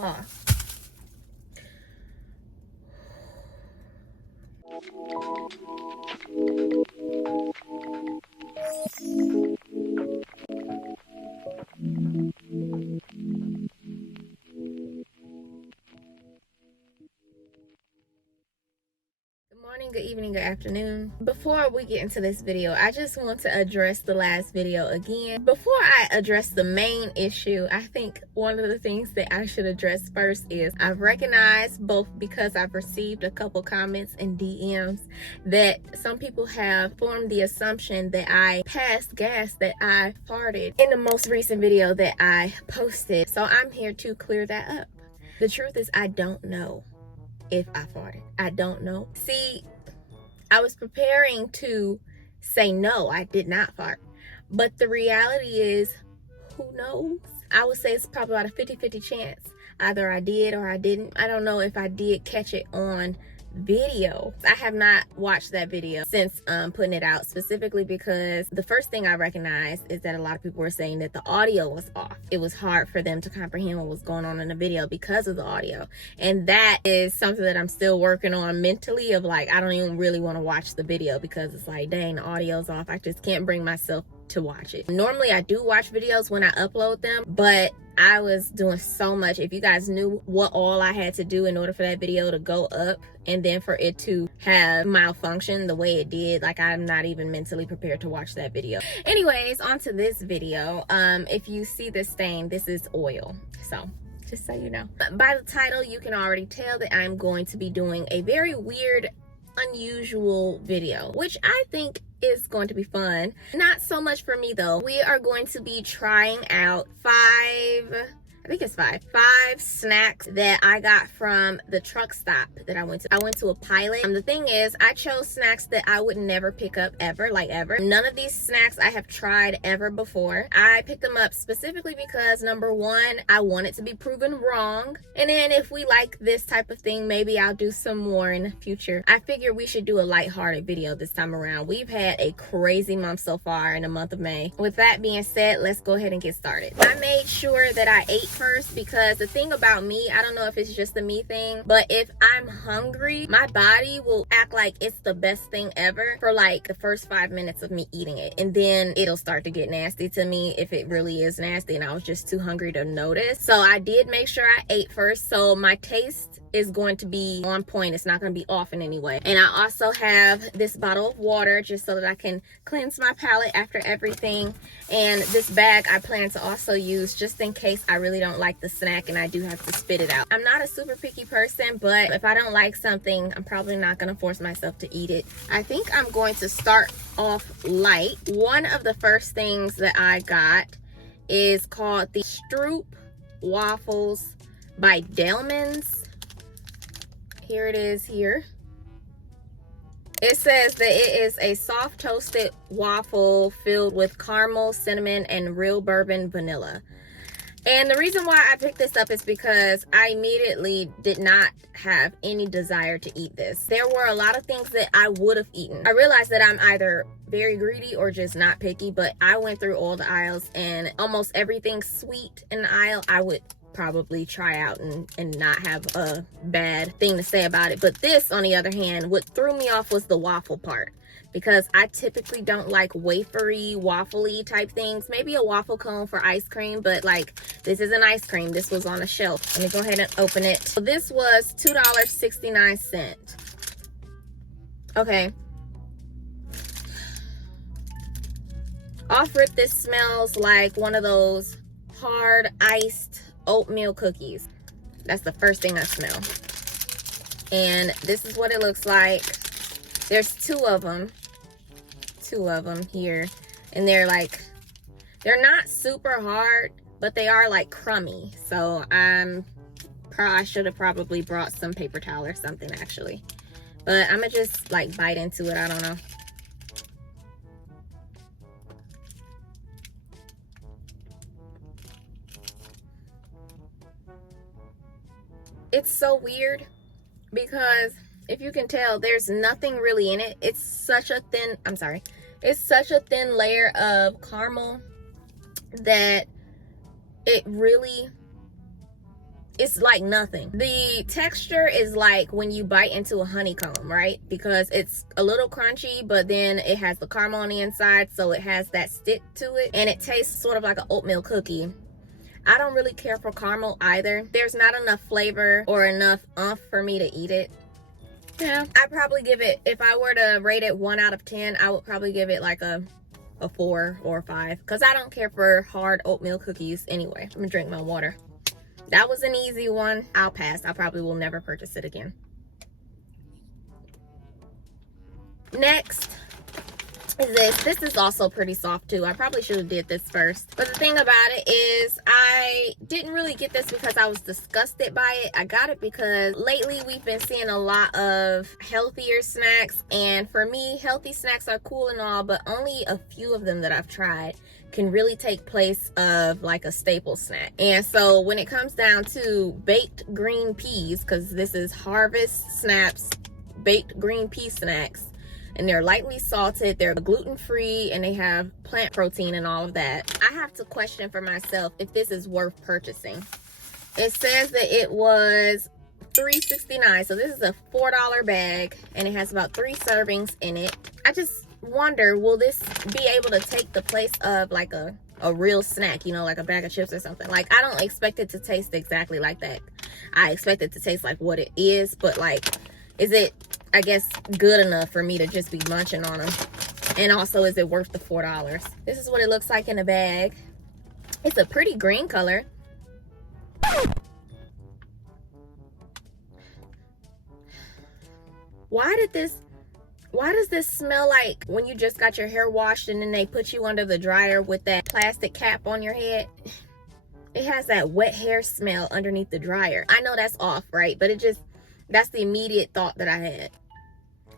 Oh. Good morning, good evening, good afternoon. Before we get into this video, I just want to address the last video again. Before I address the main issue, I think one of the things that I should address first is I've recognized, both because I've received a couple comments and DMs, that some people have formed the assumption that I passed gas, that I farted in the most recent video that I posted. So I'm here to clear that up. The truth is, I don't know if I farted. I don't know. See, I was preparing to say no, I did not fart. But the reality is, who knows? I would say it's probably about a 50-50 chance. Either I did or I didn't. I don't know if I did catch it on video. I have not watched that video since putting it out, specifically because the first thing I recognized is that a lot of people were saying that the audio was off. It was hard for them to comprehend what was going on in the video because of the audio, and that is something that I'm still working on mentally, of like, I don't even really want to watch the video because it's like, dang, the audio's off. I just can't bring myself to watch it. Normally I do watch videos when I upload them, but I was doing so much. If you guys knew what all I had to do in order for that video to go up and then for it to have malfunction the way it did, like, I'm not even mentally prepared to watch that video. Anyways, on to this video. If you see this stain, this is oil. So just so you know. By the title, you can already tell that I'm going to be doing a very weird, unusual video, which I think is going to be fun. Not so much for me though. We are going to be trying out five snacks that I got from the truck stop that I went to. I went to a Pilot. The thing is, I chose snacks that I would never pick up ever, like ever. None of these snacks I have tried ever before. I picked them up specifically because, number one, I wanted to be proven wrong. And then if we like this type of thing, maybe I'll do some more in the future. I figured we should do a lighthearted video this time around. We've had a crazy month so far in the month of May. With that being said, let's go ahead and get started. I made sure that I ate first, because the thing about me, I don't know if it's just a me thing, but if I'm hungry, my body will act like it's the best thing ever for like the first 5 minutes of me eating it, and then it'll start to get nasty to me if it really is nasty and I was just too hungry to notice. So I did make sure I ate first, so my taste is going to be on point. It's not going to be off in any way. And I also have this bottle of water just so that I can cleanse my palate after everything, and this bag I plan to also use just in case I really don't like the snack and I do have to spit it out. I'm not a super picky person, but if I don't like something, I'm probably not going to force myself to eat it. I think I'm going to start off light. One of the first things that I got is called the Stroop waffles by Delman's. Here it is here. It says that it is a soft toasted waffle filled with caramel, cinnamon, and real bourbon vanilla. And the reason why I picked this up is because I immediately did not have any desire to eat this. There were a lot of things that I would have eaten. I realized that I'm either very greedy or just not picky, but I went through all the aisles, and almost everything sweet in the aisle I would probably try out and not have a bad thing to say about it. But this, on the other hand, what threw me off was the waffle part, because I typically don't like wafery, waffly type things. Maybe a waffle cone for ice cream, but like, this isn't ice cream. This was on a shelf. Let me go ahead and open it. So this was $2.69. Okay. Off rip, this smells like one of those hard iced oatmeal cookies. That's the first thing I smell. And this is what it looks like. There's two of them here, and they're not super hard, but they are like crummy. So I should have probably brought some paper towel or something, actually, but I'm gonna just like bite into it. I don't know. It's so weird because, if you can tell, there's nothing really in it. It's such a thin layer of caramel that it really it's like nothing. The texture is like when you bite into a honeycomb, right? Because it's a little crunchy, but then it has the caramel on the inside, so it has that stick to it, and it tastes sort of like an oatmeal cookie. I don't really care for caramel either. There's not enough flavor or enough oomph for me to eat it. Yeah, I'd probably give it, if I were to rate it 1 out of 10, I would probably give it like a 4 or a 5, because I don't care for hard oatmeal cookies anyway. I'm gonna drink my water. That was an easy one. I'll pass. I probably will never purchase it again. Next is this. This is also pretty soft too. I probably should have did this first. But the thing about it is I didn't really get this because I was disgusted by it. I got it because lately we've been seeing a lot of healthier snacks. And for me, healthy snacks are cool and all, but only a few of them that I've tried can really take place of like a staple snack. And so when it comes down to baked green peas, because this is Harvest Snaps baked green pea snacks, and they're lightly salted, they're gluten-free, and they have plant protein and all of that, I have to question for myself if this is worth purchasing. It says that it was $3.69, so this is a $4 bag, and it has about 3 servings in it. I just wonder, will this be able to take the place of like a real snack, you know, like a bag of chips or something? Like, I don't expect it to taste exactly like that. I expect it to taste like what it is, but like, is it, I guess, good enough for me to just be munching on them? And also, is it worth the $4? This is what it looks like in a bag. It's a pretty green color. Why does this smell like when you just got your hair washed and then they put you under the dryer with that plastic cap on your head? It has that wet hair smell underneath the dryer. I know that's off, right? But that's the immediate thought that I had.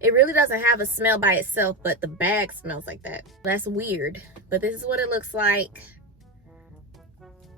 It really doesn't have a smell by itself, but the bag smells like that. That's weird, but this is what it looks like.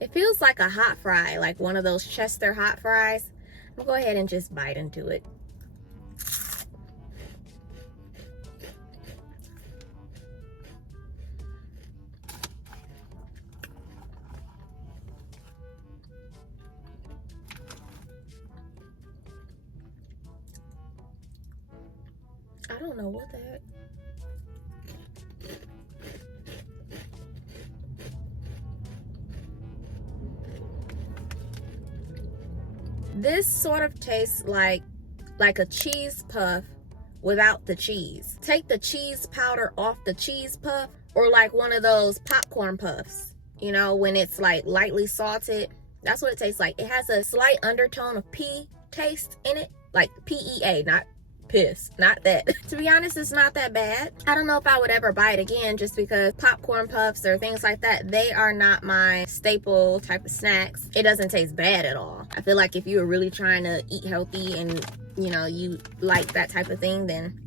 It feels like a hot fry, like one of those Chester hot fries. I'm gonna go ahead and just bite into it. I don't know what the heck. This sort of tastes like a cheese puff without the cheese. Take the cheese powder off the cheese puff, or like one of those popcorn puffs, you know, when it's like lightly salted. That's what it tastes like. It has a slight undertone of pea taste in it, like PEA, not piss, not that. To be honest, it's not that bad. I don't know if I would ever buy it again, just because popcorn puffs or things like that, they are not my staple type of snacks. It doesn't taste bad at all. I feel like if you were really trying to eat healthy and, you know, you like that type of thing, then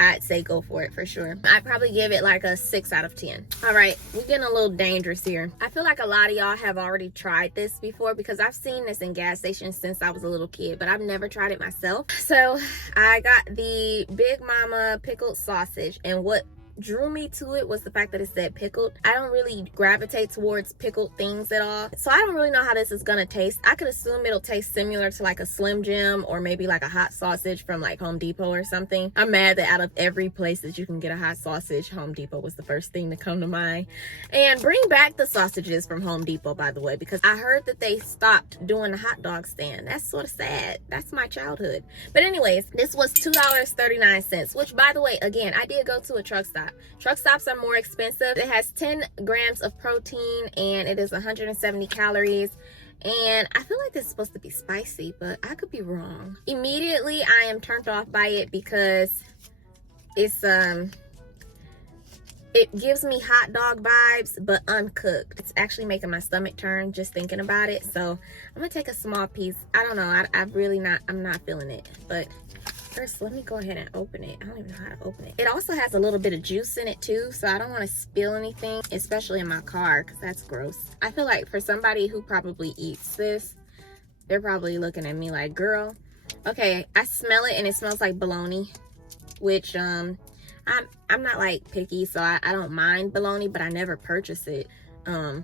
I'd say go for it for sure. I'd probably give it like a 6 out of 10. All right, we're getting a little dangerous here. I feel like a lot of y'all have already tried this before, because I've seen this in gas stations since I was a little kid, but I've never tried it myself. So I got the Big Mama pickled sausage, and what drew me to it was the fact that it said pickled. I don't really gravitate towards pickled things at all, so I don't really know how this is gonna taste. I could assume it'll taste similar to like a Slim Jim, or maybe like a hot sausage from like Home Depot or something. I'm mad that out of every place that you can get a hot sausage, Home Depot was the first thing to come to mind. And bring back the sausages from Home Depot, by the way, because I heard that they stopped doing the hot dog stand. That's sort of sad. That's my childhood. But anyways, this was $2.39, which, by the way, again, I did go to a truck stop. Truck stops are more expensive. It has 10 grams of protein and it is 170 calories. And I feel like this is supposed to be spicy, but I could be wrong. Immediately, I am turned off by it because it's it gives me hot dog vibes, but uncooked. It's actually making my stomach turn just thinking about it. So I'm gonna take a small piece. I don't know. I'm not feeling it, but first, let me go ahead and open it. I don't even know how to open it. It also has a little bit of juice in it too, so I don't want to spill anything, especially in my car, because that's gross. I feel like for somebody who probably eats this, they're probably looking at me like, girl. Okay, I smell it and it smells like bologna, which I'm not like picky, so I don't mind bologna, but I never purchase it. Ow,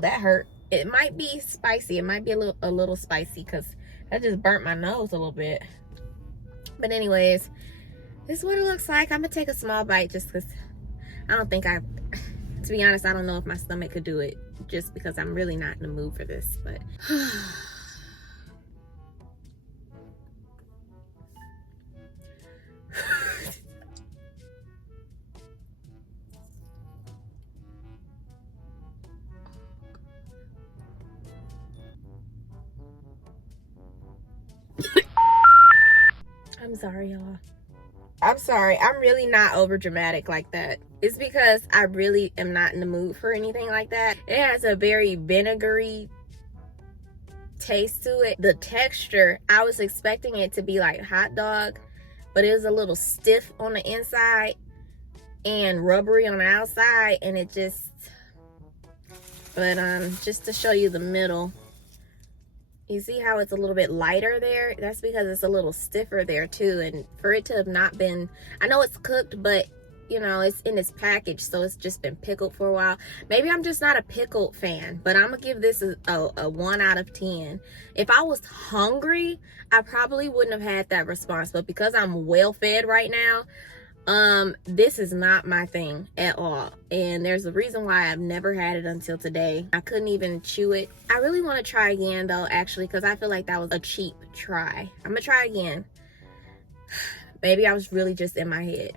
that hurt. It might be spicy. It might be a little spicy because that just burnt my nose a little bit. But anyways, this is what it looks like. I'm gonna take a small bite just because I don't think to be honest, I don't know if my stomach could do it, just because I'm really not in the mood for this. But I'm sorry, y'all. I'm sorry. I'm really not over dramatic like that. It's because I really am not in the mood for anything like that. It has a very vinegary taste to it. The texture, I was expecting it to be like hot dog, but it was a little stiff on the inside and rubbery on the outside, and it just, but just to show you the middle, you see how it's a little bit lighter there? That's because it's a little stiffer there too. And for it to have not been, I know it's cooked, but you know, it's in its package, so it's just been pickled for a while. Maybe I'm just not a pickled fan, but I'm gonna give this a 1 out of 10. If I was hungry, I probably wouldn't have had that response, but because I'm well fed right now, this is not my thing at all, and there's a reason why I've never had it until today. I couldn't even chew it. I really want to try again though, actually, because I feel like that was a cheap try. I'm gonna try again. Maybe I was really just in my head.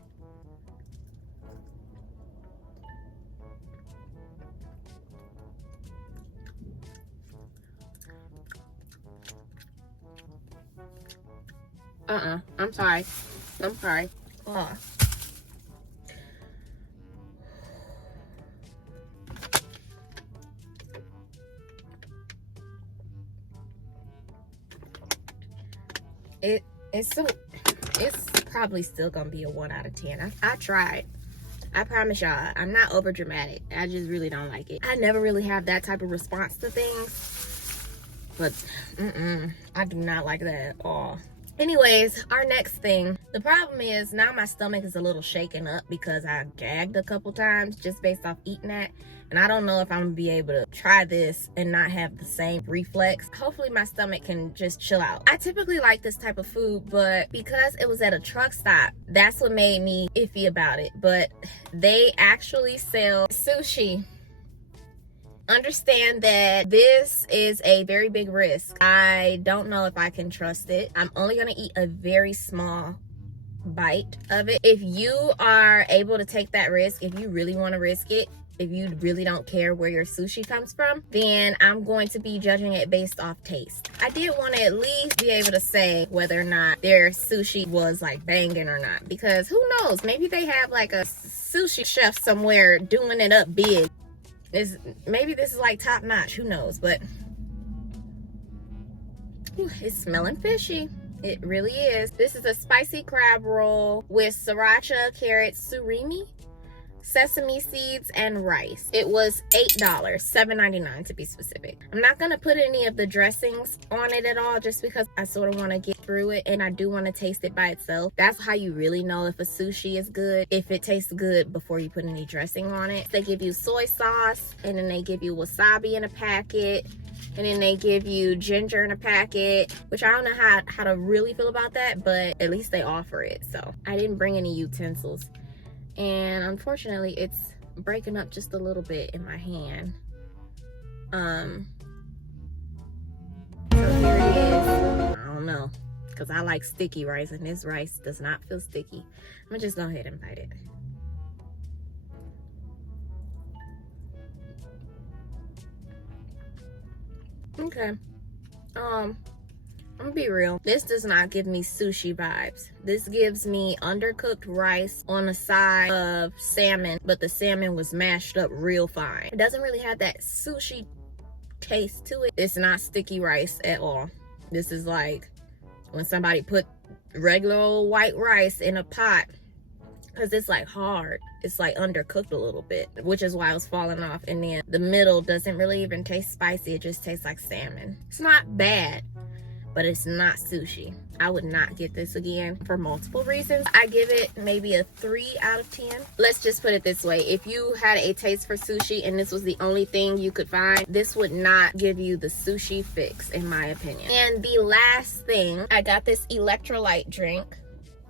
I'm sorry. Oh. It's probably still gonna be a 1 out of 10. I tried. I promise y'all, I'm not over dramatic. I just really don't like it. I never really have that type of response to things, but I do not like that at all. Anyways, our next thing. The problem is now my stomach is a little shaken up because I gagged a couple times just based off eating that. And I don't know if I'm gonna be able to try this and not have the same reflex. Hopefully my stomach can just chill out. I typically like this type of food, but because it was at a truck stop, that's what made me iffy about it. But they actually sell sushi. Understand that this is a very big risk. I don't know if I can trust it. I'm only gonna eat a very small bite of it. If you are able to take that risk, if you really want to risk it, if you really don't care where your sushi comes from, then I'm going to be judging it based off taste. I did want to at least be able to say whether or not their sushi was like banging or not, because who knows, maybe they have like a sushi chef somewhere doing it up big. Maybe this is like top notch, who knows, but it's smelling fishy. It really is. This is a spicy crab roll with sriracha, carrots, surimi, sesame seeds, and rice. It was $8, $7.99 to be specific. I'm not gonna put any of the dressings on it at all, just because I sort of want to get through it and I do want to taste it by itself. That's how you really know if a sushi is good, if it tastes good before you put any dressing on it. They give you soy sauce, and then they give you wasabi in a packet, and then they give you ginger in a packet, which I don't know how to really feel about that, but at least they offer it. So I didn't bring any utensils, and unfortunately it's breaking up just a little bit in my hand. So here it is. I don't know, because I like sticky rice, and this rice does not feel sticky. I'm gonna just go ahead and bite it. Okay, I'm gonna be real. This does not give me sushi vibes. This gives me undercooked rice on the side of salmon, but the salmon was mashed up real fine. It doesn't really have that sushi taste to it. It's not sticky rice at all. This is like when somebody put regular old white rice in a pot, because it's like hard. It's like undercooked a little bit, which is why it was falling off. And then the middle doesn't really even taste spicy. It just tastes like salmon. It's not bad, but it's not sushi. I would not get this again for multiple reasons. I give it maybe a 3 out of 10. Let's just put it this way. If you had a taste for sushi and this was the only thing you could find, this would not give you the sushi fix, in my opinion. And the last thing, I got this Electrolyte drink.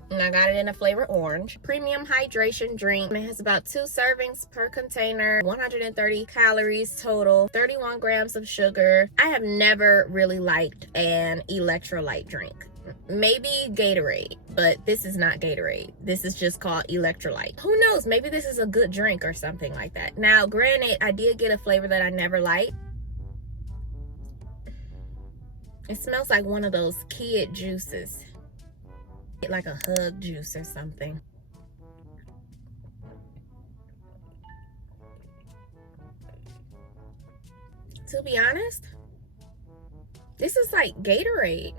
And I got it in a flavor orange. Premium hydration drink. It has about 2 servings per container, 130 calories total, 31 grams of sugar. I have never really liked an electrolyte drink. Maybe Gatorade, but this is not Gatorade. This is just called Electrolyte. Who knows? Maybe this is a good drink or something like that. Now, granted, I did get a flavor that I never liked. It smells like one of those kid juices. Like a hug juice or something. To be honest, this is like Gatorade.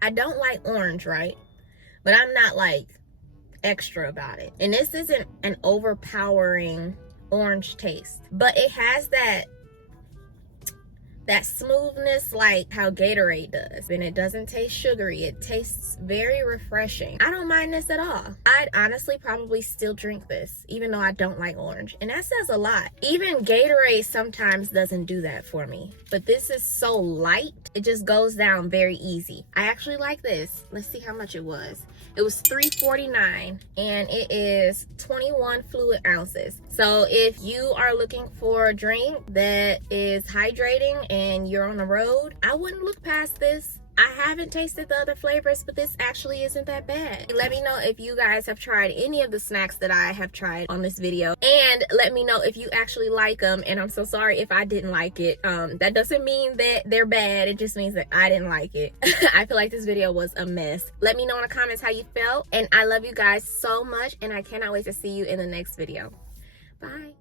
I don't like orange, right? But I'm not like extra about it. And this isn't an overpowering orange taste, but it has that smoothness like how Gatorade does. And it doesn't taste sugary. It tastes very refreshing. I don't mind this at all. I'd honestly probably still drink this, even though I don't like orange. And that says a lot. Even Gatorade sometimes doesn't do that for me. But this is so light, it just goes down very easy. I actually like this. Let's see how much it was. It was $3.49 and it is 21 fluid ounces. So if you are looking for a drink that is hydrating and you're on the road, I wouldn't look past this. I haven't tasted the other flavors, but this actually isn't that bad. Let me know if you guys have tried any of the snacks that I have tried on this video, and let me know if you actually like them. And I'm so sorry if I didn't like it. That doesn't mean that they're bad. It just means that I didn't like it. I feel like this video was a mess. Let me know in the comments how you felt, and I love you guys so much, and I cannot wait to see you in the next video. Bye.